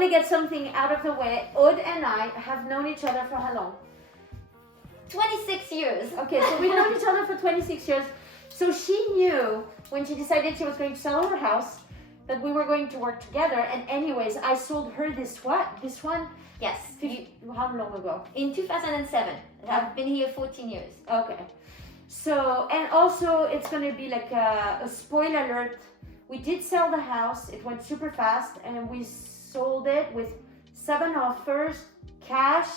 want to get something out of the way. Aude and I have known each other for how long? 26 years. Okay, so we've known each other for 26 years. So she knew when she decided she was going to sell her house that we were going to work together. And anyways, I sold her this one. Yes. How long ago? In 2007. I've been here 14 years. Okay. So, and also it's going to be like a spoiler alert. We did sell the house. It went super fast and we sold it with 7 offers, cash,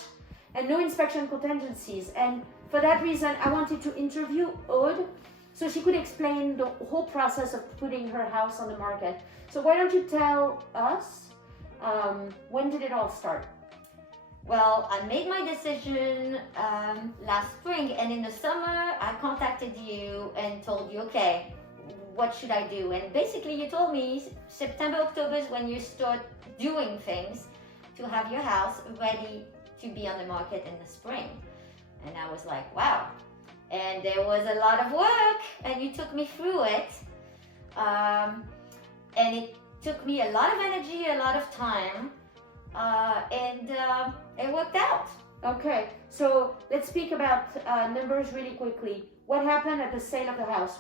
and no inspection contingencies. And for that reason, I wanted to interview Aude so she could explain the whole process of putting her house on the market. So why don't you tell us, when did it all start? Well, I made my decision last spring, and in the summer I contacted you and told you, okay, what should I do? And basically you told me September, October is when you start doing things to have your house ready to be on the market in the spring. And I was like, wow. And there was a lot of work and you took me through it. And it took me a lot of energy, a lot of time. And it worked out. Okay, so let's speak about numbers really quickly. What happened at the sale of the house?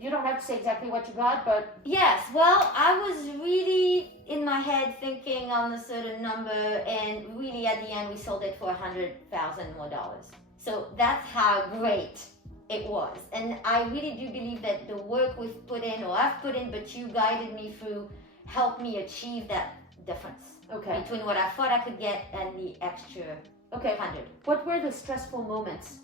You don't have to say exactly what you got, but... Yes, well, I was really in my head thinking on a certain number, and really at the end we sold it for $100,000 more. So that's how great it was. And I really do believe that the work we've put in, or I've put in, but you guided me through, helped me achieve that difference. Okay. Between what I thought I could get and the extra 100. What were the stressful moments?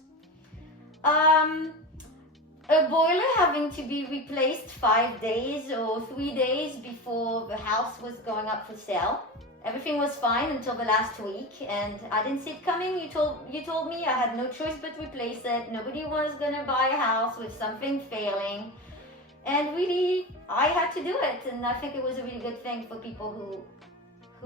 A boiler having to be replaced 5 days or 3 days before the house was going up for sale. Everything was fine until the last week, and I didn't see it coming. You told me I had no choice but to replace it. Nobody was gonna buy a house with something failing, and really I had to do it. And I think it was a really good thing for people who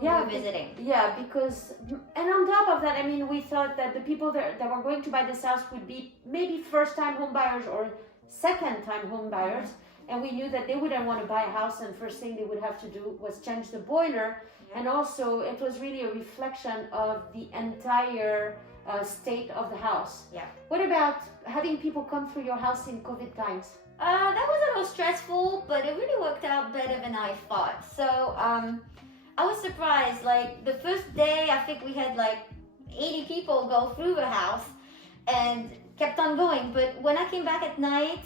were visiting. Yeah, because, and on top of that, I mean, we thought that the people that were going to buy this house would be maybe first-time home buyers or second-time home buyers, and we knew that they wouldn't want to buy a house, and first thing they would have to do was change the boiler. And also it was really a reflection of the entire state of the house. Yeah. What about having people come through your house in COVID times? That was a little stressful, but it really worked out better than I thought. So I was surprised. Like the first day, I think we had like 80 people go through the house and kept on going. But when I came back at night,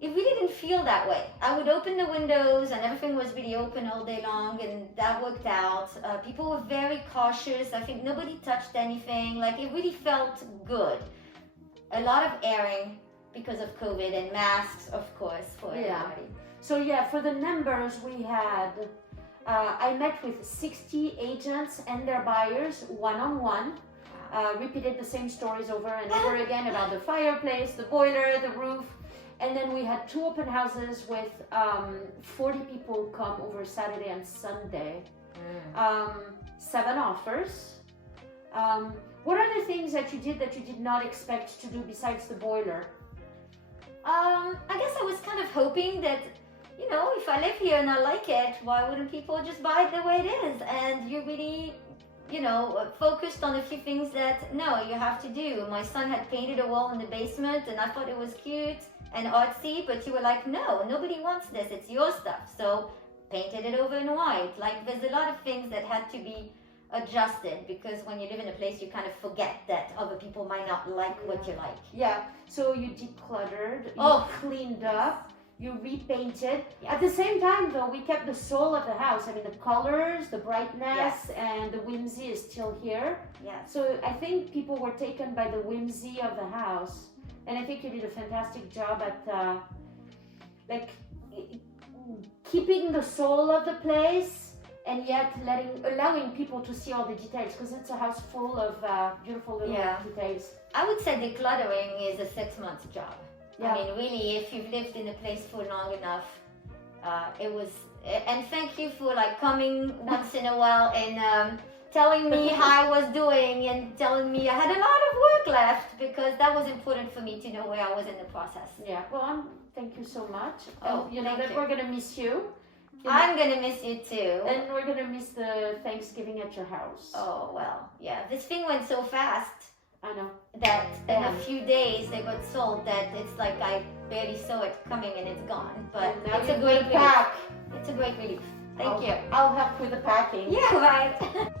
it really didn't feel that way. I would open the windows and everything was really open all day long, and that worked out. People were very cautious. I think nobody touched anything. Like it really felt good. A lot of airing because of COVID, and masks, of course, for everybody. So yeah, for the numbers we had, I met with 60 agents and their buyers one-on-one. Repeated the same stories over and over again about the fireplace, the boiler, the roof. And then we had 2 open houses with 40 people come over Saturday and Sunday. 7 offers. What are the things that you did not expect to do besides the boiler? I guess I was kind of hoping that, you know, if I live here and I like it, why wouldn't people just buy it the way it is? And you really, you know, focused on a few things that, no, you have to do. My son had painted a wall in the basement and I thought it was cute and artsy, but you were like, no, nobody wants this, it's your stuff. So painted it over in white. Like there's a lot of things that had to be adjusted, because when you live in a place you kind of forget that other people might not like what you like. Yeah, so you decluttered, you cleaned up, you repainted. At the same time though, we kept the soul of the house. I mean, the colors, the brightness, and the whimsy is still here. Yes. So I think people were taken by the whimsy of the house. And I think you did a fantastic job at like keeping the soul of the place, and yet allowing people to see all the details, because it's a house full of beautiful little details. I would say decluttering is a 6-month job. Yeah. I mean, really, if you've lived in a place for long enough, it was. And thank you for like coming once in a while and telling me how I was doing and telling me I had a lot of work left, because that was important for me to know where I was in the process. Yeah. Well, thank you so much. Oh, you know that we're gonna miss you. I'm gonna miss you too. And we're gonna miss the Thanksgiving at your house. Oh well, yeah. This thing went so fast I know. that in a few days they got sold that it's like I barely saw it coming and it's gone. But And now it's you a great can relief. pack. It's a great relief. Thank you. I'll help with the packing. Yeah, right.